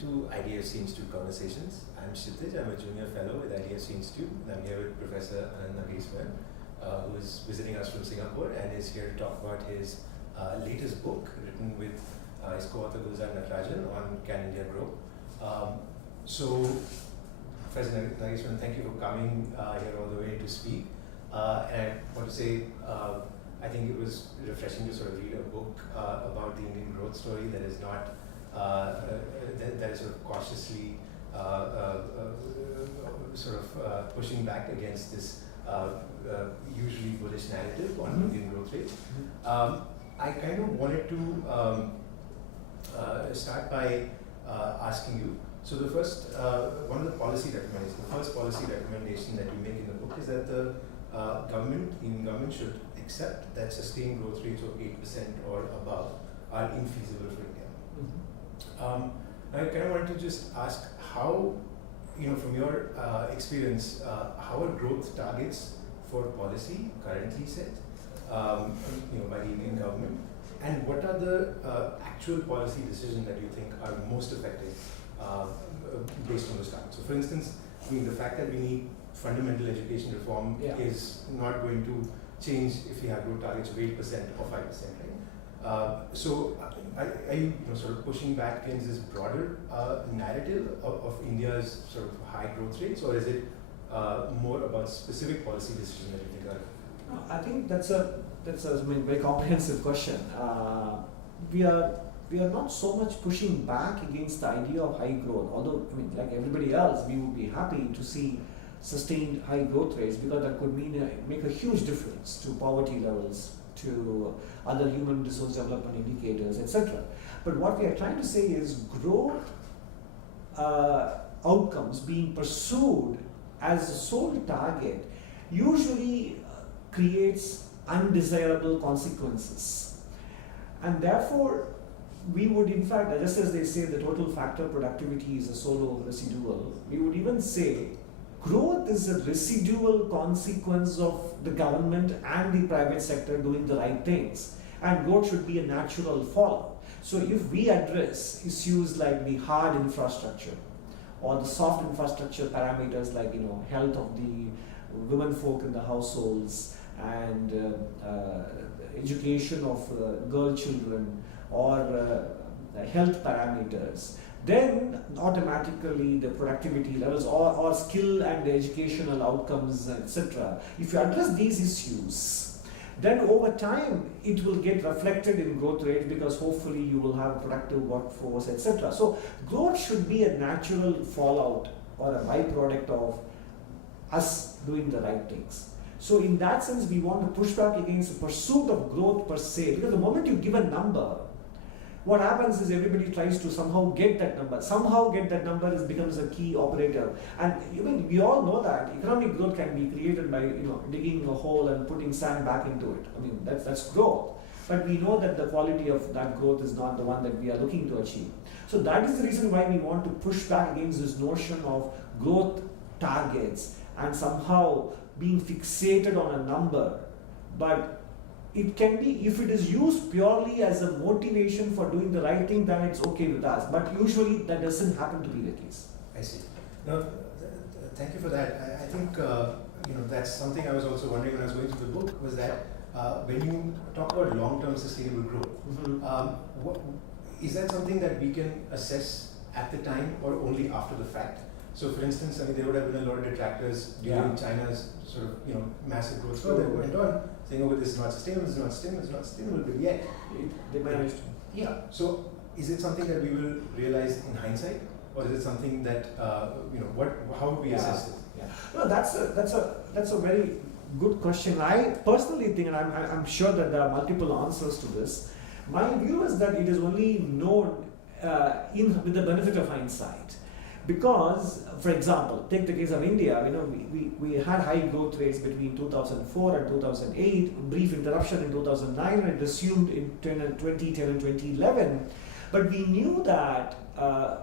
to IDFC Institute Conversations. I'm Kshitij, I'm a junior fellow with IDFC Institute, and I'm here with Professor Ananth Nageswaran, who is visiting us from Singapore and is here to talk about his latest book, written with his co-author Ananth Nageswaran on Can India Grow? So, Professor Nageswaran, thank you for coming here all the way to speak. And I want to say, I think it was refreshing to sort of read a book about the Indian growth story that is not that is sort of cautiously pushing back against this usually bullish narrative on Indian growth rate. I kind of wanted to start by asking you. So the first one of the policy recommendations, the first policy recommendation that you make in the book is that the Indian government should accept that sustained growth rates of 8% or above are infeasible for India. I kind of wanted to just ask how, from your experience, how are growth targets for policy currently set, by the Indian government, and what are the actual policy decisions that you think are most effective based on those targets? So, for instance, the fact that we need fundamental education reform is not going to change if we have growth targets of 8% or 5%, right? So, are you sort of pushing back against this broader narrative of India's sort of high growth rates, or is it more about specific policy decisions that you think are? I think that's a very comprehensive question. We are not so much pushing back against the idea of high growth, although like everybody else, we would be happy to see sustained high growth rates, because that could make a huge difference to poverty levels, to other human resource development indicators, etc. But what we are trying to say is growth outcomes being pursued as a sole target usually creates undesirable consequences. And therefore, we would in fact, just as they say the total factor productivity is a solo residual, we would even say growth is a residual consequence of the government and the private sector doing the right things, and growth should be a natural follow. So if we address issues like the hard infrastructure or the soft infrastructure parameters like health of the women folk in the households and education of girl children or health parameters, then automatically the productivity levels or skill and educational outcomes, etc. If you address these issues, then over time it will get reflected in growth rate, because hopefully you will have a productive workforce, etc. So growth should be a natural fallout or a byproduct of us doing the right things. So in that sense, we want to push back against the pursuit of growth per se, because the moment you give a number, what happens is everybody tries to somehow get that number. Becomes a key operator. And we all know that economic growth can be created by digging a hole and putting sand back into it. That's growth. But we know that the quality of that growth is not the one that we are looking to achieve. So that is the reason why we want to push back against this notion of growth targets and somehow being fixated on a number. But it can be, if it is used purely as a motivation for doing the right thing, then it's okay with us. But usually that doesn't happen to be the case. I see. No, thank you for that. I think that's something I was also wondering when I was going through the book, was that when you talk about long-term sustainable growth, is that something that we can assess at the time or only after the fact? So, for instance, there would have been a lot of detractors during China's sort of massive growth that went on, saying, "Oh, this is not sustainable, this is not sustainable, it's not sustainable." But yet, they managed to. Yeah. So, is it something that we will realize in hindsight, or is it something that how do we assess it? Yeah. No, that's a very good question. I personally think, and I'm sure that there are multiple answers to this. My view is that it is only known with the benefit of hindsight. Because, for example, take the case of India, we had high growth rates between 2004 and 2008, brief interruption in 2009, and it resumed in 2010 and 2011. But we knew that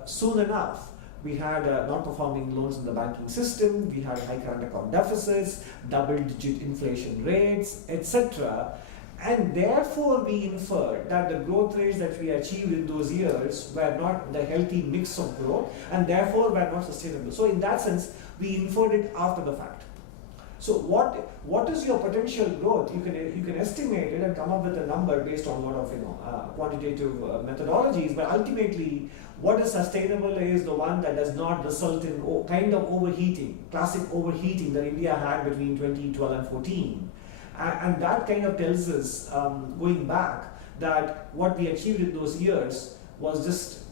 soon enough, we had non-performing loans in the banking system, we had high current account deficits, double-digit inflation rates, etc. And therefore, we inferred that the growth rates that we achieved in those years were not the healthy mix of growth and therefore were not sustainable. So, in that sense, we inferred it after the fact. So, what is your potential growth? You can estimate it and come up with a number based on a lot of quantitative methodologies. But ultimately, what is sustainable is the one that does not result in kind of overheating, classic overheating that India had between 2012 and 14. And that kind of tells us, going back, that what we achieved in those years was just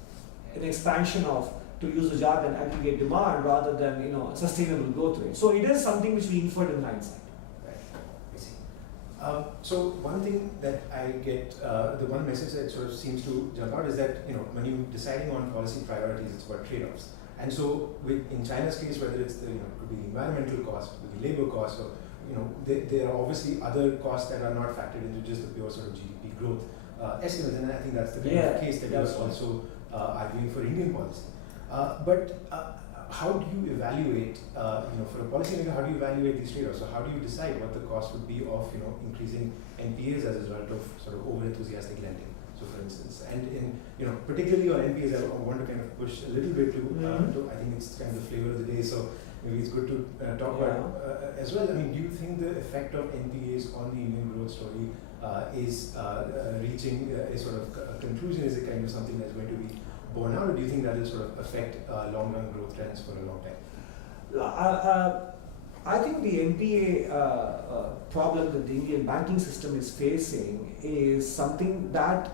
an expansion of, to use the jargon, aggregate demand rather than sustainable growth rate. So it is something which we inferred in hindsight. Right. I see. So one thing that I get, the one message that sort of seems to jump out is that when you're deciding on policy priorities, it's about trade-offs. And so in China's case, whether it's the could be the environmental cost, could be labor cost, or there are obviously other costs that are not factored into just the pure sort of GDP growth estimates, and I think that's the kind of case that you're also arguing for Indian policy. But how do you evaluate, for a policymaker, how do you evaluate these trade-offs? So how do you decide what the cost would be of increasing NPAs as a result of sort of over-enthusiastic lending? So for instance, and in particularly on NPAs, I want to kind of push a little bit to I think it's kind of the flavor of the day. So maybe it's good to talk about as well. I mean, do you think the effect of NPAs on the Indian growth story is reaching a sort of a conclusion? Is it kind of something that's going to be borne out, or do you think that will sort of affect long-run growth trends for a long time? I think the NPA problem that the Indian banking system is facing is something that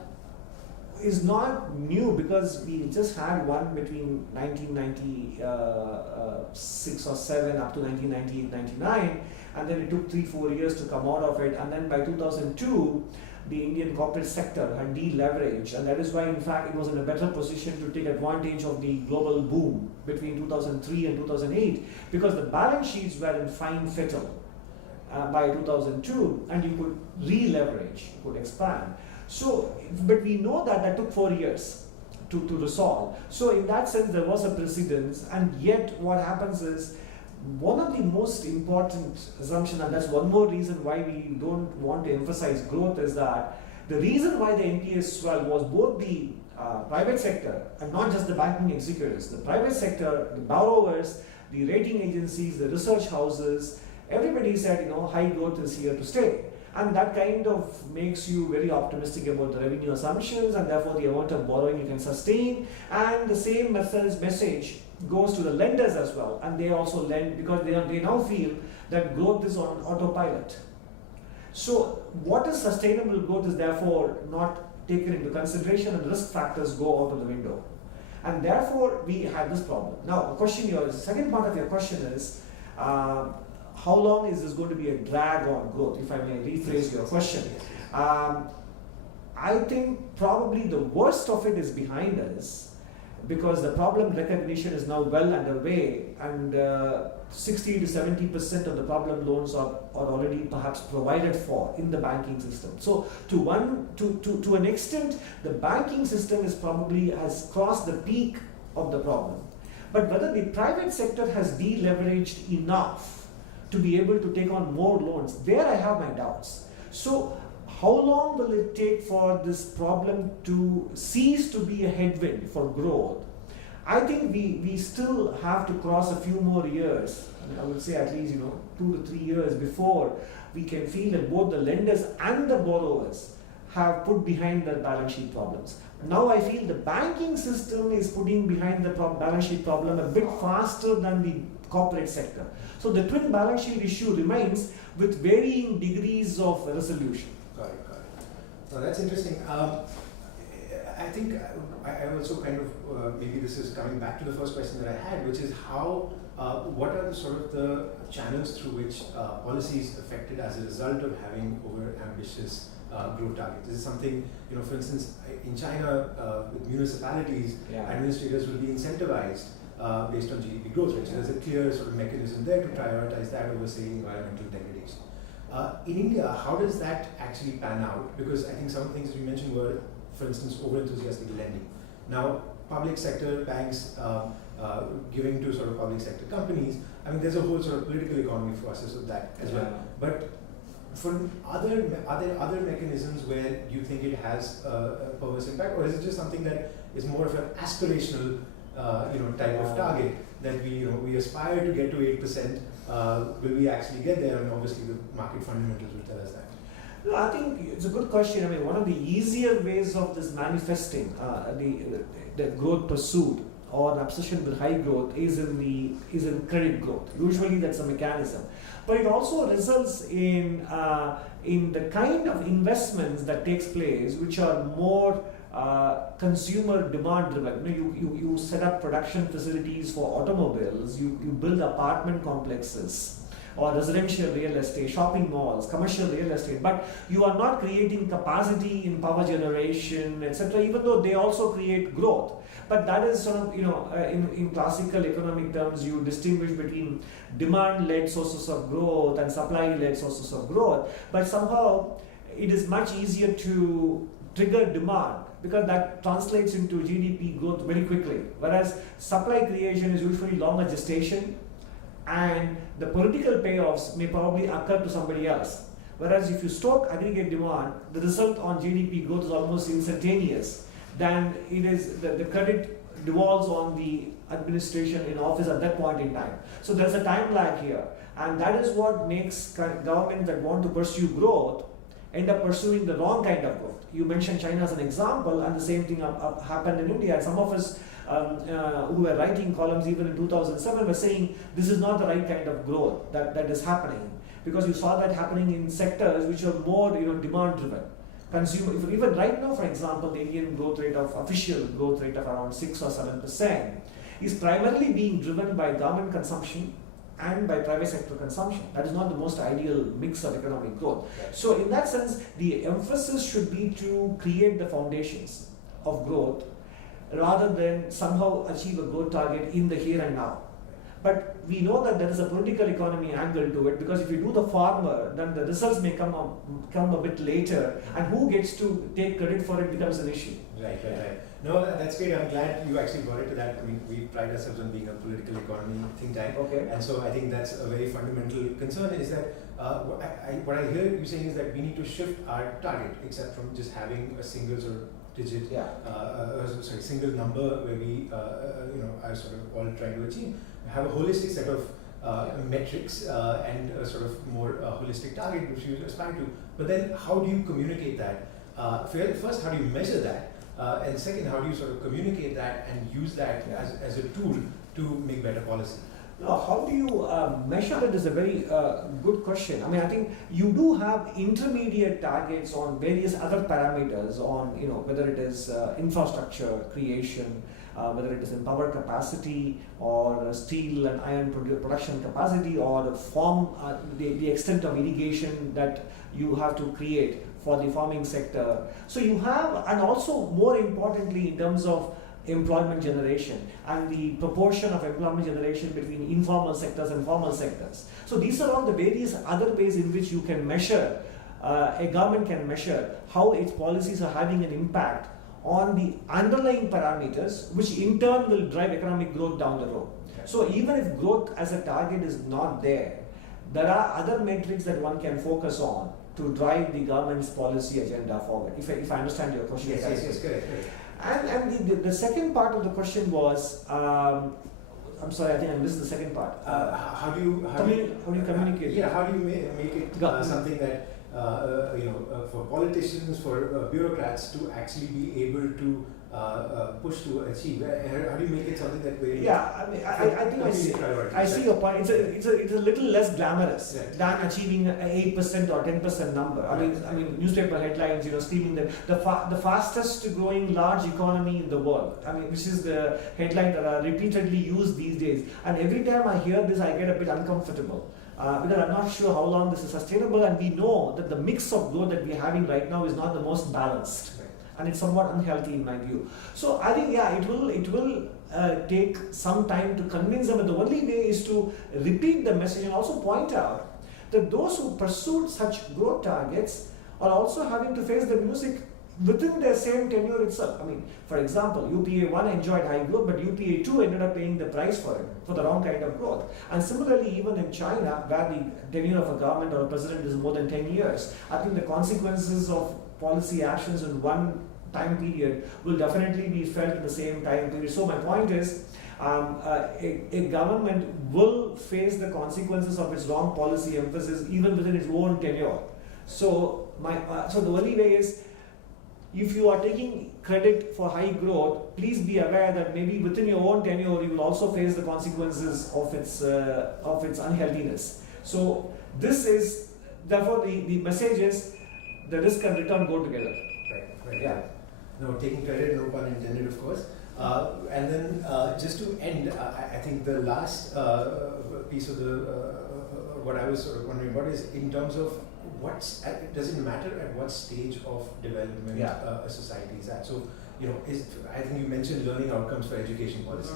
is not new, because we just had one between 1996 or 7 up to 1998-99, and then it took 3-4 years to come out of it, and then by 2002 the Indian corporate sector had deleveraged, and that is why in fact it was in a better position to take advantage of the global boom between 2003 and 2008, because the balance sheets were in fine fettle by 2002, and you could re-leverage, you could expand. So, but we know that took 4 years to resolve. So in that sense there was a precedence, and yet what happens is, one of the most important assumptions, and that's one more reason why we don't want to emphasize growth, is that the reason why the NPAs swelled was both the private sector and not just the banking executives. The private sector, the borrowers, the rating agencies, the research houses, everybody said, high growth is here to stay. And that kind of makes you very optimistic about the revenue assumptions, and therefore the amount of borrowing you can sustain. And the same message goes to the lenders as well, and they also lend because they now feel that growth is on autopilot. So what is sustainable growth is therefore not taken into consideration, and risk factors go out of the window. And therefore we had this problem. Now the second part of your question is, how long is this going to be a drag on growth, if I may rephrase your question? I think probably the worst of it is behind us, because the problem recognition is now well underway, and 60 to 70% of the problem loans are already perhaps provided for in the banking system. So to an extent, the banking system has crossed the peak of the problem. But whether the private sector has deleveraged enough to be able to take on more loans, there I have my doubts. So how long will it take for this problem to cease to be a headwind for growth? I think we still have to cross a few more years. I would say at least 2 to 3 years before we can feel that both the lenders and the borrowers have put behind their balance sheet problems. Now I feel the banking system is putting behind the balance sheet problem a bit faster than the corporate sector. So the twin balance sheet issue remains with varying degrees of resolution. Got it. No, that's interesting. I think I also kind of, maybe this is coming back to the first question that I had, which is what are the sort of the channels through which policy is affected as a result of having over ambitious growth targets? Is it something, for instance, in China, with municipalities, administrators will be incentivized based on GDP growth rate. So there's a clear sort of mechanism there to prioritize that over, say, environmental degradation. In India, how does that actually pan out? Because I think some of the things you mentioned were, for instance, over-enthusiastic lending. Now, public sector banks giving to sort of public sector companies, I mean, there's a whole sort of political economy process of that as well. But for other mechanisms where you think it has a perverse impact, or is it just something that is more of an aspirational type of target that we aspire to get to 8%? Will we actually get there? And obviously the market fundamentals will tell us that. No, I think it's a good question. I mean, one of the easier ways of this manifesting the growth pursuit or the obsession with high growth is in credit growth. Usually that's a mechanism, but it also results in the kind of investments that takes place, which are more consumer demand driven. You set up production facilities for automobiles, you build apartment complexes or residential real estate, shopping malls, commercial real estate, but you are not creating capacity in power generation, etc., even though they also create growth. But that is sort of, in classical economic terms, you distinguish between demand-led sources of growth and supply-led sources of growth. But somehow it is much easier to trigger demand because that translates into GDP growth very quickly. Whereas supply creation is usually longer gestation, and the political payoffs may probably occur to somebody else. Whereas if you stoke aggregate demand, the result on GDP growth is almost instantaneous. Then it is the credit devolves on the administration in office at that point in time. So there's a time lag here, and that is what makes governments that want to pursue growth end up pursuing the wrong kind of growth. You mentioned China as an example, and the same thing happened in India. And some of us who were writing columns even in 2007 were saying this is not the right kind of growth that is happening, because you saw that happening in sectors which are more demand driven. Consumer, even right now, for example, the Indian official growth rate of around 6 or 7% is primarily being driven by government consumption and by private sector consumption. That is not the most ideal mix of economic growth. Right. So in that sense, the emphasis should be to create the foundations of growth rather than somehow achieve a growth target in the here and now. But we know that there is a political economy angle to it, because if you do the former, then the results may come a bit later, and who gets to take credit for it becomes an issue. Right. No, that's great. I'm glad you actually brought it to that. I mean, we pride ourselves on being a political economy think tank. Okay. And so I think that's a very fundamental concern, is that what I hear you saying is that we need to shift our target, except from just having a single sort of digit, single number where we, are sort of all trying to achieve. Have a holistic set of metrics and a sort of more holistic target which you aspire to. But then how do you communicate that? First, how do you measure that? And second, how do you sort of communicate that and use that as a tool to make better policy? Now, how do you measure it is a very good question. I mean, I think you do have intermediate targets on various other parameters on, whether it is infrastructure creation, whether it is in power capacity or steel and iron production capacity, or the extent of irrigation that you have to create for the farming sector. So you have, and also more importantly in terms of employment generation and the proportion of employment generation between informal sectors and formal sectors. So these are all the various other ways in which you can measure, a government can measure how its policies are having an impact on the underlying parameters, which in turn will drive economic growth down the road. Okay. So even if growth as a target is not there are other metrics that one can focus on to drive the government's policy agenda forward. If I understand your question. Yes, correct. And the second part of the question was, I'm sorry, I think I missed the second part. How do you communicate? How do you make it something that for politicians, for bureaucrats to actually be able to push to achieve? How do you make it something that way? Yeah, I mean, I think I see your point. It's a little less glamorous than achieving an 8% or 10% number. I mean, newspaper headlines, screaming that the fastest growing large economy in the world. I mean, which is the headline that are repeatedly used these days. And every time I hear this, I get a bit uncomfortable. Because I'm not sure how long this is sustainable, and we know that the mix of growth that we're having right now is not the most balanced. And it's somewhat unhealthy in my view. So I think it will take some time to convince them, but the only way is to repeat the message and also point out that those who pursued such growth targets are also having to face the within the same tenure itself. I mean, for example, UPA 1 enjoyed high growth, but UPA 2 ended up paying the price for it, for the wrong kind of growth. And similarly, even in China, where the tenure of a government or a president is more than 10 years, I think the consequences of policy actions in one time period will definitely be felt in the same time period. So my point is, a government will face the consequences of its wrong policy emphasis even within its own tenure. So so the only way is, if you are taking credit for high growth, please be aware that maybe within your own tenure you will also face the consequences of its unhealthiness. So this is, therefore the message is, the risk and return go together. Right. Yeah. No, taking credit, no pun intended, of course. And then just to end, I think the last piece of the what I was sort of wondering about is, in terms of does it matter at what stage of development a society is at? So, I think you mentioned learning outcomes for education policy.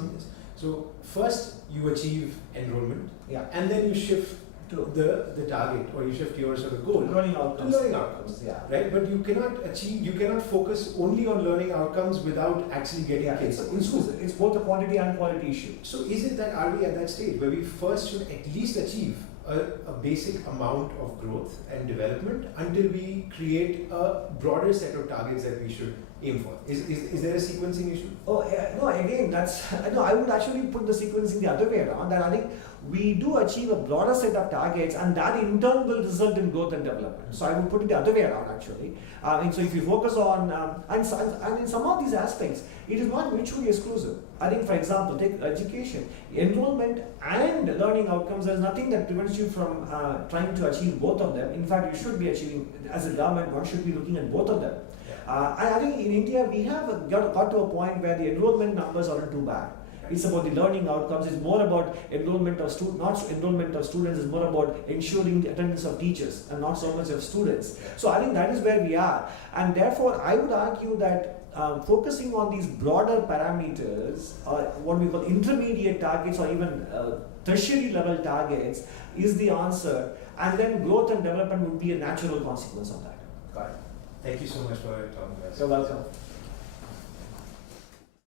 So first you achieve enrollment, and then you shift to the target, or you shift your sort of goal Learning outcomes. to learning outcomes, right? But you cannot focus only on learning outcomes without actually getting kids. It's both a quantity and quality issue. So is it that, are we at that stage where we first should at least achieve a basic amount of growth and development until we create a broader set of targets that we should aim for? Is there a sequencing issue? Oh, no, again, I would actually put the sequencing the other way around, that I think we do achieve a broader set of targets, and that in turn will result in growth and development. So I would put it the other way around, actually. And so if you focus on, and in some of these aspects, it is not mutually exclusive. I think, for example, take education, enrollment and learning outcomes. There is nothing that prevents you from trying to achieve both of them. In fact, you should be achieving, as a government, one should be looking at both of them. And I think in India, we have got to a point where the enrollment numbers aren't too bad. It's about the learning outcomes. It's more about enrollment of students, not enrollment of students. It's more about ensuring the attendance of teachers and not so much of students. So I think that is where we are. And therefore, I would argue that focusing on these broader parameters, or what we call intermediate targets, or even tertiary level targets, is the answer. And then growth and development would be a natural consequence of that. Got it. Thank you so much for talking to us. You're welcome.